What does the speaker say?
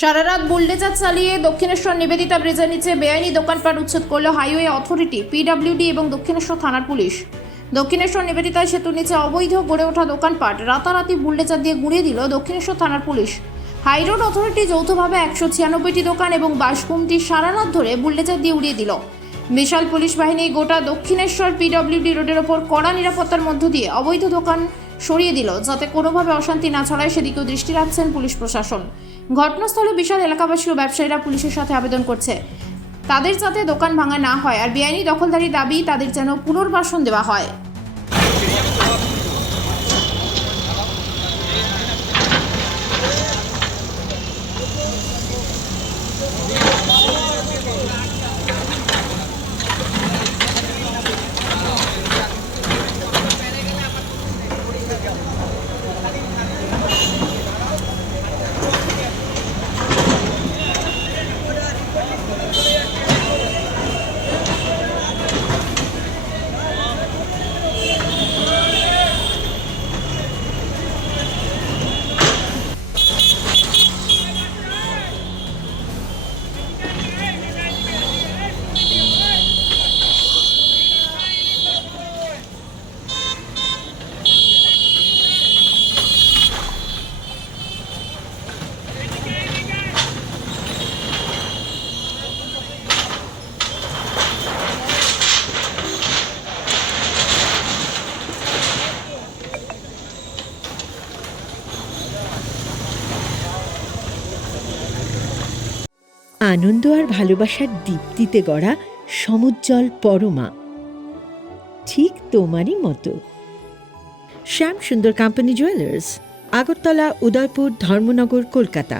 সারা রাত বুলডোজার চালিয়ে দক্ষিণেশ্বর নিবেদিতা ব্রিজের নিচে বেআইনি দোকানপাট উচ্ছেদ করল হাইওয়ে অথরিটি, পিডব্লিউডি এবং দক্ষিণেশ্বর থানার পুলিশ। দক্ষিণেশ্বর নিবেদিতা সেতুর নিচে অবৈধ গড়ে ওঠা দোকানপাট রাতারাতি বুলডোজার দিয়ে গুঁড়িয়ে দিল দক্ষিণেশ্বর থানার পুলিশ। হাইরোড অথরিটি যৌথভাবে 196টি দোকান এবং বাসগুমটি সারা রাত ধরে বুলডোজার দিয়ে উড়িয়ে দিল। বিশাল পুলিশ বাহিনী গোটা দক্ষিণেশ্বর পিডব্লিউডি রোডের ওপর কড়া নিরাপত্তার মধ্য দিয়ে অবৈধ দোকান সরিয়ে দিল, যাতে কোনোভাবে অশান্তি না ছড়ায় সেদিকেও দৃষ্টি রাখছেন পুলিশ প্রশাসন। ঘটনাস্থলে বিশাল এলাকাবাসী ও ব্যবসায়ীরা পুলিশের সাথে আবেদন করছে তাদের যাতে দোকান ভাঙা না হয় আর বেআইনি দখলদারি দাবি তাদের যেন পুনর্বাসন দেওয়া হয়। আনন্দ আর ভালোবাসার দীপ্তিতে গড়া সমুজ্জ্বল পরমা, ঠিক তোমারই মতো। শ্যাম সুন্দর কোম্পানি জুয়েলার্স, আগরতলা, উদয়পুর, ধর্মনগর, কলকাতা।